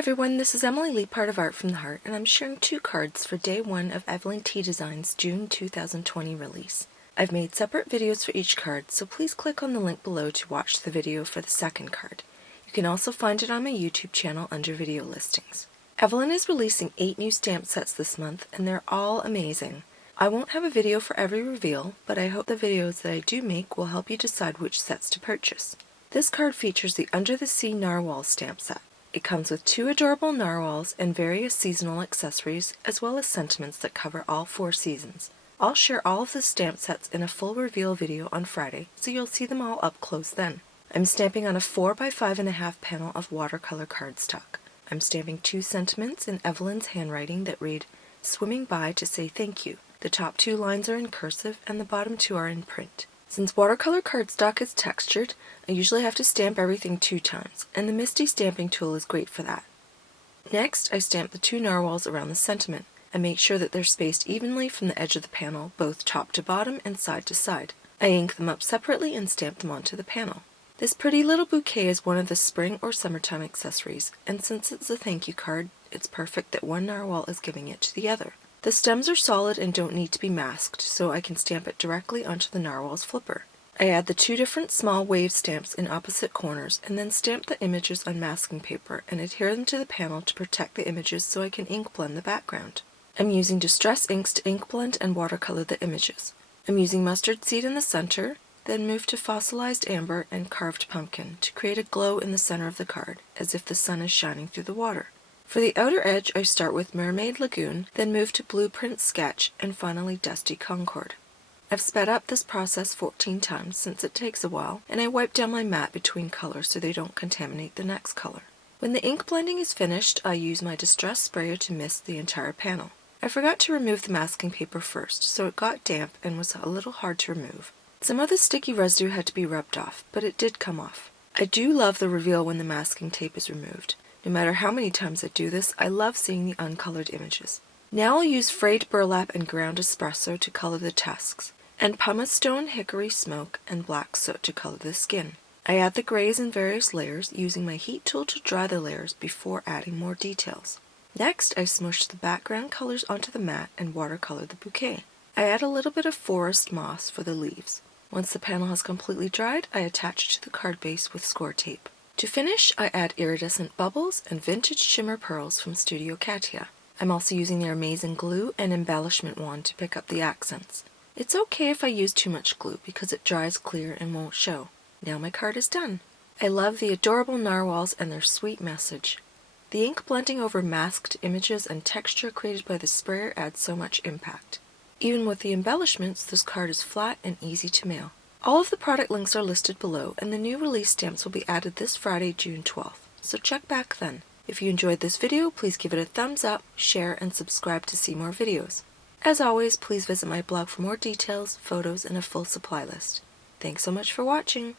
everyone, this is Emily Leiphart of Art from the Heart, and I'm sharing 2 cards for day 1 of Evelin T Design's June 2020 release. I've made separate videos for each card, so please click on the link below to watch the video for the second card. You can also find it on my YouTube channel under video listings. Evelin is releasing 8 new stamp sets this month, and they're all amazing. I won't have a video for every reveal, but I hope the videos that I do make will help you decide which sets to purchase. This card features the Under the Sea Narwhal stamp set. It comes with 2 adorable narwhals and various seasonal accessories, as well as sentiments that cover all 4 seasons. I'll share all of the stamp sets in a full reveal video on Friday, so you'll see them all up close then. I'm stamping on a 4 by 5.5 panel of watercolor cardstock. I'm stamping 2 sentiments in Evelin's handwriting that read, "Swimming by to say thank you." The top 2 lines are in cursive and the bottom 2 are in print. Since watercolor cardstock is textured, I usually have to stamp everything 2 times, and the Misty stamping tool is great for that. Next, I stamp the 2 narwhals around the sentiment. I make sure that they're spaced evenly from the edge of the panel, both top to bottom and side to side. I ink them up separately and stamp them onto the panel. This pretty little bouquet is one of the spring or summertime accessories, and since it's a thank you card, it's perfect that one narwhal is giving it to the other. The stems are solid and don't need to be masked, so I can stamp it directly onto the narwhal's flipper. I add the 2 different small wave stamps in opposite corners and then stamp the images on masking paper and adhere them to the panel to protect the images so I can ink blend the background. I'm using Distress inks to ink blend and watercolor the images. I'm using mustard seed in the center, then move to Fossilized amber and carved pumpkin to create a glow in the center of the card, as if the sun is shining through the water. For the outer edge, I start with Mermaid Lagoon, then move to Blueprint Sketch, and finally Dusty Concord. I've sped up this process 14 times since it takes a while, and I wipe down my mat between colors so they don't contaminate the next color. When the ink blending is finished, I use my Distress sprayer to mist the entire panel. I forgot to remove the masking paper first, so it got damp and was a little hard to remove. Some of the sticky residue had to be rubbed off, but it did come off. I do love the reveal when the masking tape is removed. No matter how many times I do this, I love seeing the uncolored images. Now I'll use Frayed Burlap and ground Espresso to color the tusks, and Pumice stone, Hickory smoke, and black soot to color the skin. I add the grays in various layers, using my heat tool to dry the layers before adding more details. Next, I smush the background colors onto the mat and watercolor the bouquet. I add a little bit of forest moss for the leaves. Once the panel has completely dried, I attach it to the card base with score tape. To finish, I add iridescent bubbles and vintage shimmer pearls from Studio Katia. I'm also using their amazing glue and embellishment wand to pick up the accents. It's okay if I use too much glue because it dries clear and won't show. Now my card is done. I love the adorable narwhals and their sweet message. The ink blending over masked images and texture created by the sprayer adds so much impact. Even with the embellishments, this card is flat and easy to mail. All of the product links are listed below, and the new release stamps will be added this Friday, June 12th, so check back then. If you enjoyed this video, please give it a thumbs up, share, and subscribe to see more videos. As always, please visit my blog for more details, photos, and a full supply list. Thanks so much for watching!